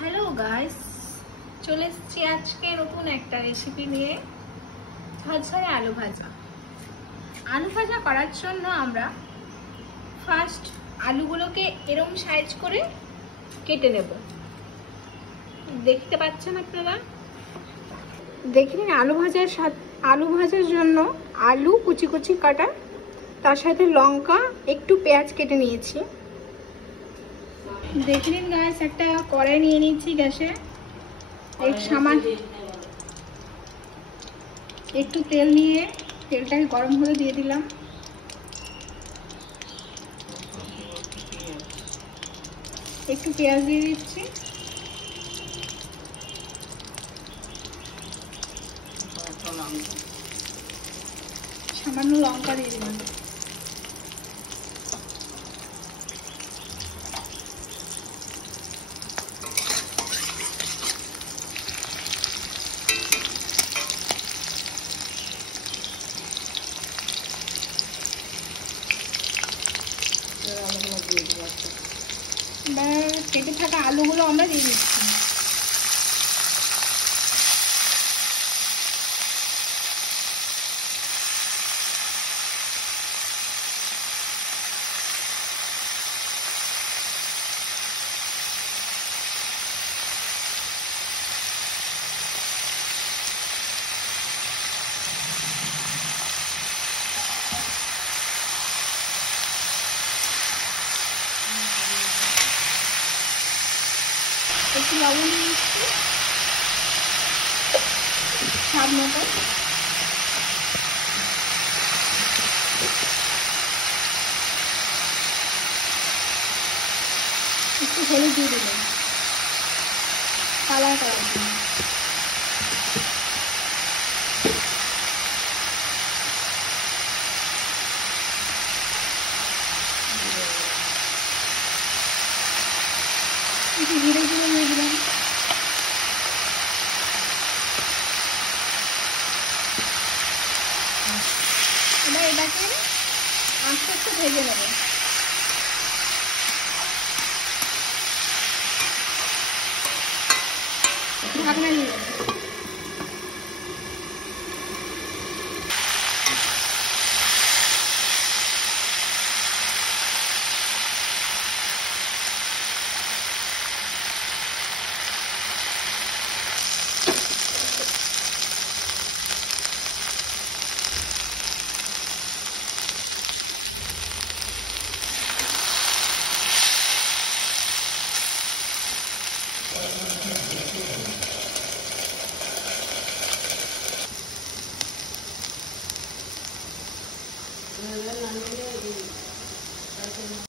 Hello guys, চলে এসেছি আজকে নতুন একটা রেসিপি নিয়ে। ঝরঝরে আলু ভাজা। আলু ভাজা করার জন্য আমরা ফার্স্ট আলুগুলোকে এরকম সাইজ করে কেটে নেব। দেখতে পাচ্ছেন আপনারা? দেখে নিন আলু ভাজার জন্য আলু কুচি কুচি কাটা, তার সাথে লঙ্কা, একটু পেঁয়াজ কেটে নিয়েছি। দেখে নিন গাইস, একটা কড়াই নিয়ে নিচ্ছি গ্যাসে। একটু তেল নিয়ে তেলটাকে গরম করে দিয়ে দিলাম। একটু পেঁয়াজ দিয়ে দিচ্ছি, সামান্য লঙ্কা দিয়ে দিলাম। এবার কেটে থাকা আলুগুলো আমরা দিয়ে দিচ্ছি। একটু লবণ দিয়ে দিচ্ছি স্বাদ মতো। একটু হলুদ দিয়ে দেবেন কালার করার জন্য। একটু জিরে দিয়ে দিলাম। এবার এটাকে আস্তে আস্তে ভেজে নেব। ঢাকনা দিয়ে দেবো।